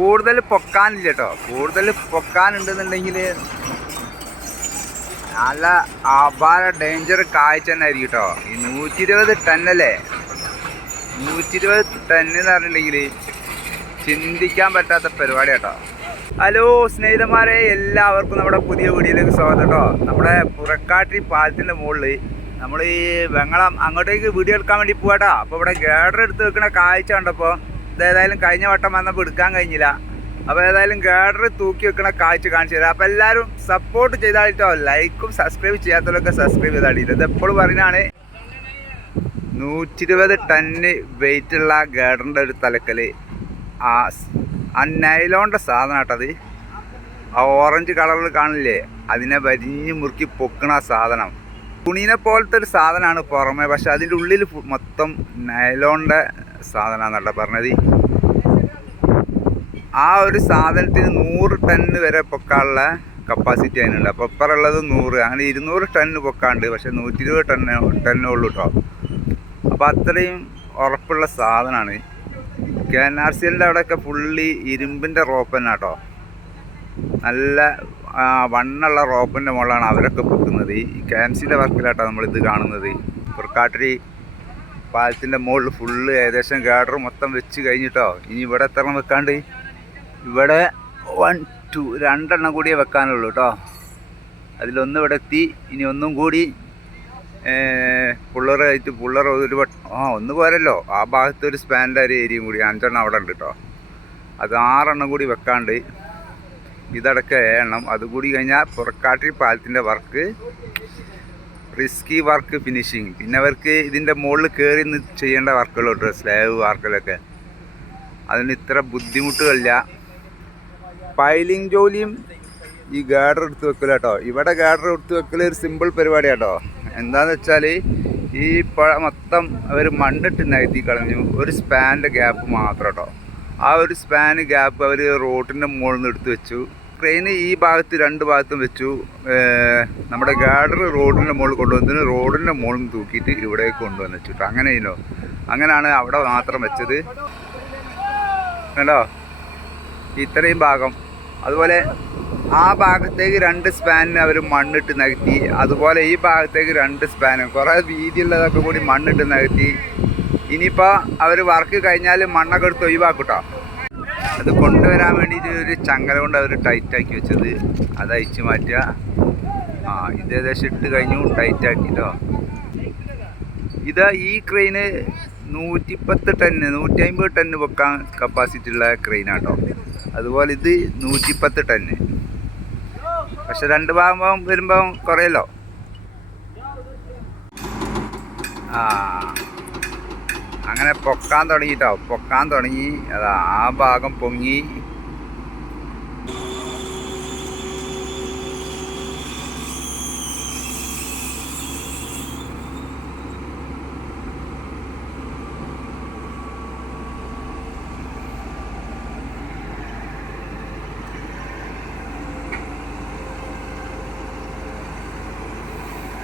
കൂടുതൽ പൊക്കാനില്ല കേട്ടോ കൂടുതൽ പൊക്കാനുണ്ടെന്നുണ്ടെങ്കിൽ നല്ല അപാര ഡേഞ്ചർ കാഴ്ച തന്നെ ആയിരിക്കും കേട്ടോ ഈ നൂറ്റി ഇരുപത് ടന്നല്ലേ നൂറ്റി ഇരുപത് ടന്ന് പറഞ്ഞിട്ടുണ്ടെങ്കിൽ ചിന്തിക്കാൻ പറ്റാത്ത പരിപാടി കേട്ടോ ഹലോ സ്നേഹിതന്മാരെ എല്ലാവർക്കും നമ്മുടെ പുതിയ വീഡിയോയിലേക്ക് സ്വാഗതം കേട്ടോ നമ്മുടെ പുറക്കാട്ടി പാലത്തിന്റെ മുകളിൽ നമ്മൾ ഈ വെങ്ങളം അങ്ങോട്ടേക്ക് വീഡിയോ എടുക്കാൻ വേണ്ടി പോവാട്ടോ അപ്പോൾ ഇവിടെ ഗേഡർ എടുത്ത് വെക്കുന്ന കാഴ്ച കണ്ടപ്പോൾ ഇത് ഏതായാലും കഴിഞ്ഞ വട്ടം വന്നപ്പോൾ എടുക്കാൻ കഴിഞ്ഞില്ല. അപ്പോൾ ഏതായാലും ഗേഡർ തൂക്കി വെക്കണ കാഴ്ച കാണിച്ചു തരാം. അപ്പോൾ എല്ലാവരും സപ്പോർട്ട് ചെയ്താളിട്ടോ ലൈക്കും സബ്സ്ക്രൈബ് ചെയ്യാത്തവരൊക്കെ സബ്സ്ക്രൈബ് ചെയ്താളിട്ടോ ഇത് എപ്പോഴും പറയുന്നതാണ് നൂറ്റി ഇരുപത് ടണ്ണ് വെയിറ്റ് ഉള്ള ഗേഡറിന്റെ ഒരു തലക്കൽ ആ ആ നൈലോണിന്റെ സാധനം കേട്ടത് ആ ഓറഞ്ച് കളറിൽ കാണില്ലേ? അതിനെ വരിഞ്ഞ് മുറുക്കി പൊക്കണ സാധനം. തുണീനെ പോലത്തെ ഒരു സാധനമാണ് പുറമെ പക്ഷെ അതിന്റെ ഉള്ളിൽ മൊത്തം നൈലോണിന്റെ സാധനമാണെന്നല്ല പറഞ്ഞത്. ആ ഒരു സാധനത്തിന് നൂറ് ടണ്ണ് വരെ പൊക്കാനുള്ള കപ്പാസിറ്റി അതിനുണ്ട്. അപ്പോൾ ഇപ്പറുള്ളത് നൂറ് അങ്ങനെ ഇരുന്നൂറ് ടണ്ണ് പൊക്കാണ്ട് പക്ഷെ നൂറ്റി ഇരുപത് ടണ്ണ് ടണ്ണേ ഉള്ളൂ കേട്ടോ. അപ്പോൾ അത്രയും ഉറപ്പുള്ള സാധനമാണ് കെ എൻ ആർ സി എല്ലിന്റെ അവിടെയൊക്കെ ഫുള്ളി ഇരുമ്പിന്റെ റോപ്പ് തന്നെ കേട്ടോ. നല്ല വണ്ണുള്ള റോപ്പിന്റെ മുകളിലാണ് അവരൊക്കെ പൊക്കുന്നത്. ഈ കെ എം സിയുടെ വർക്കിലാട്ടോ നമ്മളിത് കാണുന്നത്. പുറക്കാട്ടിരി പാലത്തിന്റെ മുകളിൽ ഫുള്ള് ഏകദേശം ഗാഡർ മൊത്തം വെച്ച് കഴിഞ്ഞിട്ടോ? ഇനി ഇവിടെ എത്ര വെക്കാണ്ട്? ഇവിടെ വൺ ടു രണ്ടെണ്ണം കൂടിയേ വെക്കാനുള്ളൂ കേട്ടോ അതിലൊന്ന് ഇവിടെ എത്തി ഇനി ഒന്നും കൂടി പുള്ളറ് ആയിട്ട് പുള്ളർ ഒരു ആ ഒന്ന് പോരല്ലോ. ആ ഭാഗത്ത് ഒരു സ്പാന്റെ ഒരു ഏരിയയും കൂടി അഞ്ചെണ്ണം അവിടെ ഉണ്ട് കേട്ടോ അത് ആറെണ്ണം കൂടി വെക്കാണ്ട് ഇതടക്കം എണ്ണം. അതുകൂടി കഴിഞ്ഞാൽ പുറക്കാട്ടി പാലത്തിന്റെ വർക്ക് റിസ്കി വർക്ക് ഫിനിഷിങ് പിന്നെ അവർക്ക് ഇതിന്റെ മുകളിൽ കയറി ചെയ്യേണ്ട വർക്കുകളുണ്ട് സ്ലാബ് വർക്കിലൊക്കെ. അതിന് ഇത്ര ബുദ്ധിമുട്ടുകളില്ല. പൈലിംഗ് ജോലിയും ഈ ഗാഡർ എടുത്ത് വെക്കൽ കേട്ടോ. ഇവിടെ ഗാഡർ എടുത്ത് വെക്കൽ ഒരു സിമ്പിൾ പരിപാടി കേട്ടോ എന്താണെന്ന് വെച്ചാൽ ഈ പഴ മൊത്തം അവർ മണ്ണിട്ട് നികത്തി കളഞ്ഞു. ഒരു സ്പാനിന്റെ ഗ്യാപ്പ് മാത്രം കേട്ടോ ആ ഒരു സ്പാൻ ഗ്യാപ്പ് അവർ റോട്ടിന്റെ മുകളിൽ നിന്ന് എടുത്ത് വെച്ചു. ട്രെയിന് ഈ ഭാഗത്ത് രണ്ട് ഭാഗത്തും വെച്ചു. നമ്മുടെ ഗാർഡർ റോഡിന്റെ മുകളിൽ കൊണ്ടുവന്നതിന് റോഡിന്റെ മുകളിൽ തൂക്കിയിട്ട് ഇവിടേക്ക് കൊണ്ടുവന്ന് വെച്ചു കേട്ടോ അങ്ങനെ ഇല്ലോ അങ്ങനെയാണ് അവിടെ മാത്രം വെച്ചത്. കണ്ടോ? ഇത്രയും ഭാഗം. അതുപോലെ ആ ഭാഗത്തേക്ക് രണ്ട് സ്പാനിന് അവർ മണ്ണിട്ട് നികത്തി. അതുപോലെ ഈ ഭാഗത്തേക്ക് രണ്ട് സ്പാനും കുറേ വീതിയുള്ളതൊക്കെ കൂടി മണ്ണിട്ട് നികത്തി. ഇനിയിപ്പോൾ അവർ വർക്ക് കഴിഞ്ഞാൽ മണ്ണൊക്കെ എടുത്ത് ഒഴിവാക്കൂട്ടോ. അത് കൊണ്ടുവരാൻ വേണ്ടിയിട്ട് ഒരു ചങ്ങല കൊണ്ട് അവർ ടൈറ്റാക്കി വെച്ചത്. അത് അയച്ചു മാറ്റുക. ആ ഇത് ഏകദേശം ഇട്ട് കഴിഞ്ഞു. ടൈറ്റാക്കിട്ടോ ഇത് ഈ ക്രെയിന് നൂറ്റിപ്പത്ത് ടണ്ണ് നൂറ്റി അമ്പത് ടണ്ണ് വെക്കാൻ കപ്പാസിറ്റി ഉള്ള ക്രെയിനാട്ടോ അതുപോലെ ഇത് നൂറ്റിപ്പത്ത് ടണ്ണ് പക്ഷെ രണ്ട് ഭാഗം വരുമ്പം കുറയല്ലോ. ആ. അങ്ങനെ പൊക്കാൻ തുടങ്ങിട്ടോ. പൊക്കാൻ തുടങ്ങി. അതാ ആ ഭാഗം പൊങ്ങി.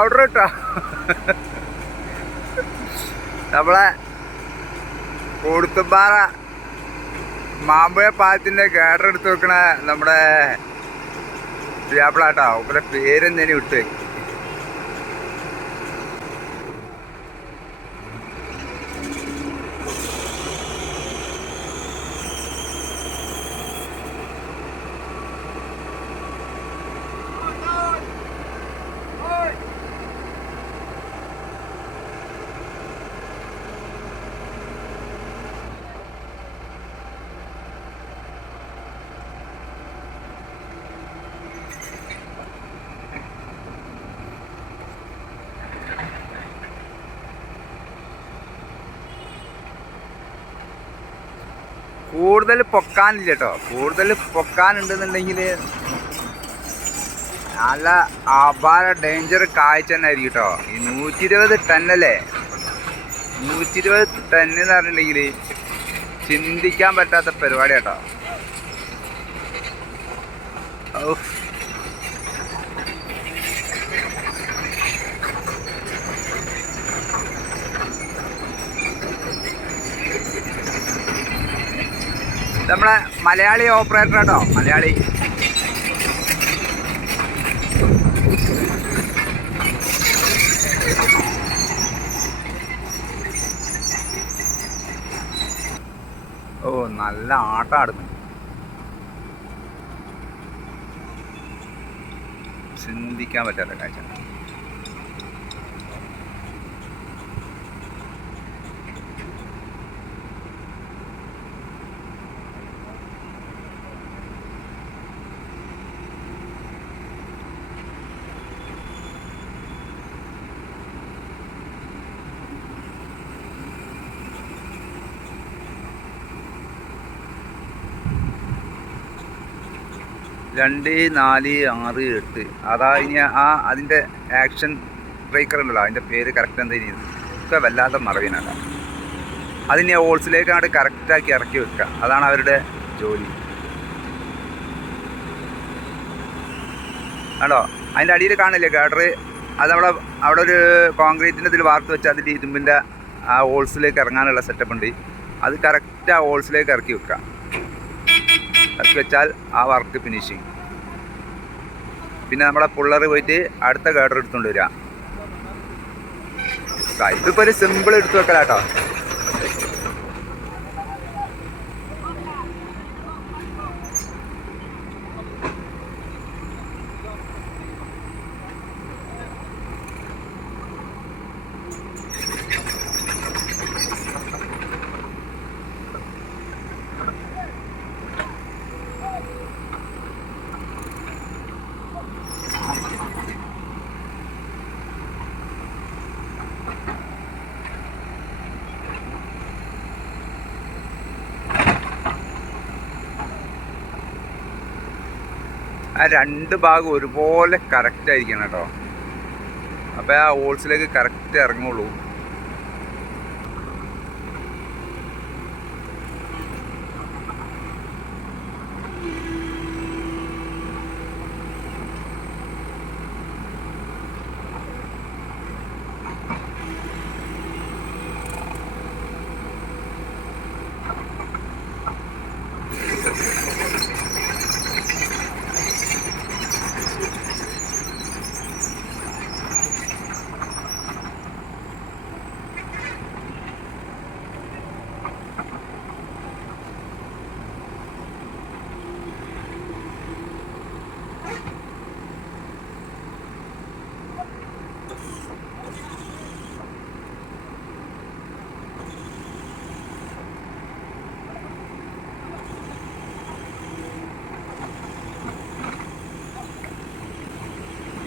അവിടെ കേട്ടോ നമ്മളെ കൊടുത്തുംപാറ മാമ്പഴ പാലത്തിന്റെ ഗാഡർ എടുത്ത് വെക്കണ നമ്മുടെ വ്യാപ്പിളാട്ടോ അവരുടെ പേരെന്തേനും വിട്ട് കൂടുതൽ പൊക്കാനില്ല കേട്ടോ കൂടുതൽ പൊക്കാനുണ്ടെന്നുണ്ടെങ്കിൽ നല്ല അപാര ഡേഞ്ചർ കാഴ്ച തന്നെ ആയിരിക്കും കേട്ടോ ഈ നൂറ്റി ഇരുപത് ടന്നല്ലേ നൂറ്റി ഇരുപത് ടന്ന് എന്ന് പറഞ്ഞിട്ടുണ്ടെങ്കിൽ ചിന്തിക്കാൻ പറ്റാത്ത പരിപാടി കേട്ടോ ഔഫ്. നമ്മളെ മലയാളി ഓപ്പറേറ്റർ കേട്ടോ മലയാളി. ഓ നല്ല ആട്ടാടുന്നു ചിന്തിക്കാൻ പറ്റാത്ത കാഴ്ച. രണ്ട് നാല് ആറ് എട്ട്. അതാ ഇനി ആ അതിന്റെ ആക്ഷൻ ബ്രേക്കർ ഉണ്ടല്ലോ അതിന്റെ പേര് കറക്റ്റ് എന്താ ഇനി? ഒക്കെ വല്ലാതെ മറവിനല്ല അതിനെ ഹോൾസിലേക്ക് അങ്ങോട്ട് കറക്റ്റാക്കി ഇറക്കി വെക്കുക. അതാണ് അവരുടെ ജോലി. ആണോ അതിന്റെ അടിയിൽ കാണില്ലേ ഗാഡർ അത് നമ്മളെ അവിടെ ഒരു കോൺക്രീറ്റിന്റെ ഇതിൽ വാർത്ത് വെച്ച് അതിന്റെ ഇരുമ്പിന്റെ ആ ഹോൾസിലേക്ക് ഇറങ്ങാനുള്ള സെറ്റപ്പ് ഉണ്ട്. അത് കറക്റ്റ് ആ ഹോൾസിലേക്ക് ഇറക്കി വെക്കുക. ഇറക്കി വെച്ചാൽ ആ വർക്ക് ഫിനിഷിങ് പിന്നെ നമ്മളെ പുള്ളർ പോയിട്ട് അടുത്ത ഗാഡർ എടുത്തുകൊണ്ട് വരിക ഇതിപ്പോ ഒരു സിമ്പിൾ എടുത്തു വെക്കലാട്ടോ. ആ രണ്ട് ഭാഗം ഒരുപോലെ കറക്റ്റ് ആയിരിക്കണം കേട്ടോ. അപ്പോൾ ആ ഹോൾസിലേക്ക് കറക്റ്റ് ഇറങ്ങുള്ളൂ.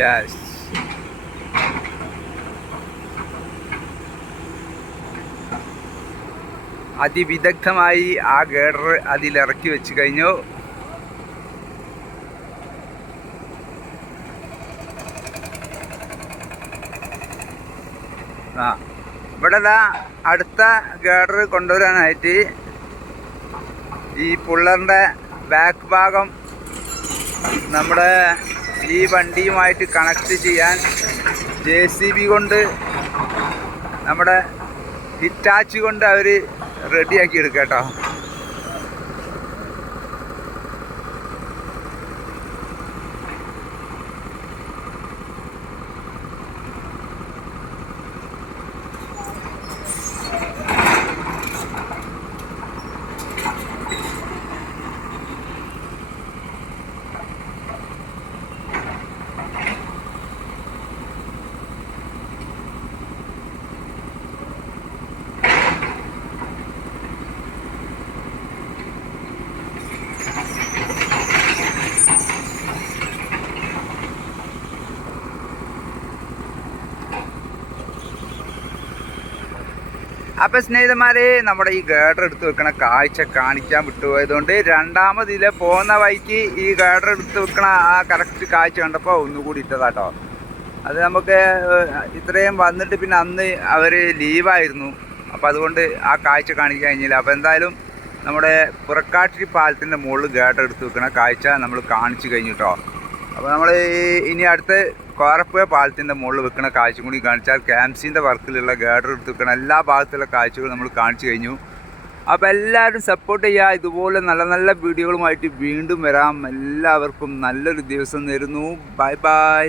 യെസ് അതിവിദഗ്ധമായി ആ ഗേഡർ അതിലിറക്കി വെച്ച് കഴിഞ്ഞു. ആ ഇവിടെ ദാ അടുത്ത ഗേഡർ കൊണ്ടുവരാനായിട്ട് ഈ പുള്ളറിന്റെ ബാക്ക് ഭാഗം നമ്മുടെ ഈ വണ്ടിയുമായിട്ട് കണക്ട് ചെയ്യാൻ ജെ സി ബി കൊണ്ട് നമ്മുടെ ഹിറ്റാച്ച് കൊണ്ട് അവർ റെഡിയാക്കി എടുക്കാം കേട്ടോ അപ്പം സ്നേഹിതന്മാരെ നമ്മുടെ ഈ ഗേഡർ എടുത്ത് വെക്കണ കാഴ്ച കാണിക്കാൻ വിട്ടുപോയതുകൊണ്ട് രണ്ടാമത് ഇതിലെ പോകുന്ന വഴിക്ക് ഈ ഗേഡർ എടുത്ത് വെക്കണ ആ കറക്റ്റ് കാഴ്ച കണ്ടപ്പോൾ ഒന്നുകൂടി ഇട്ടതാട്ടോ. അത് നമുക്ക് ഇത്രയും വന്നിട്ട് പിന്നെ അന്ന് അവർ ലീവായിരുന്നു. അപ്പോൾ അതുകൊണ്ട് ആ കാഴ്ച കാണിക്കാൻ കഴിഞ്ഞില്ല. അപ്പോൾ എന്തായാലും നമ്മുടെ പുറക്കാട്ടിരി പാലത്തിന്റെ മുകളിൽ ഗേഡർ എടുത്ത് വെക്കണ കാഴ്ച നമ്മൾ കാണിച്ചു കഴിഞ്ഞു കേട്ടോ അപ്പോൾ നമ്മൾ ഇനി അടുത്ത കോരപ്പുഴ പാലത്തിന്റെ മുകളിൽ വെക്കുന്ന കാഴ്ച കൂടി കാണിച്ചാൽ ക്യാംസിന്റെ വർക്കിലുള്ള ഗേഡർ എടുത്ത് വെക്കണ എല്ലാ ഭാഗത്തുള്ള കാഴ്ചകളും നമ്മൾ കാണിച്ചു കഴിഞ്ഞു. അപ്പോൾ എല്ലാവരും സപ്പോർട്ട് ചെയ്യുക. ഇതുപോലെ നല്ല നല്ല വീഡിയോകളുമായിട്ട് വീണ്ടും വരാം. എല്ലാവർക്കും നല്ലൊരു ദിവസം നേരുന്നു. Bye bye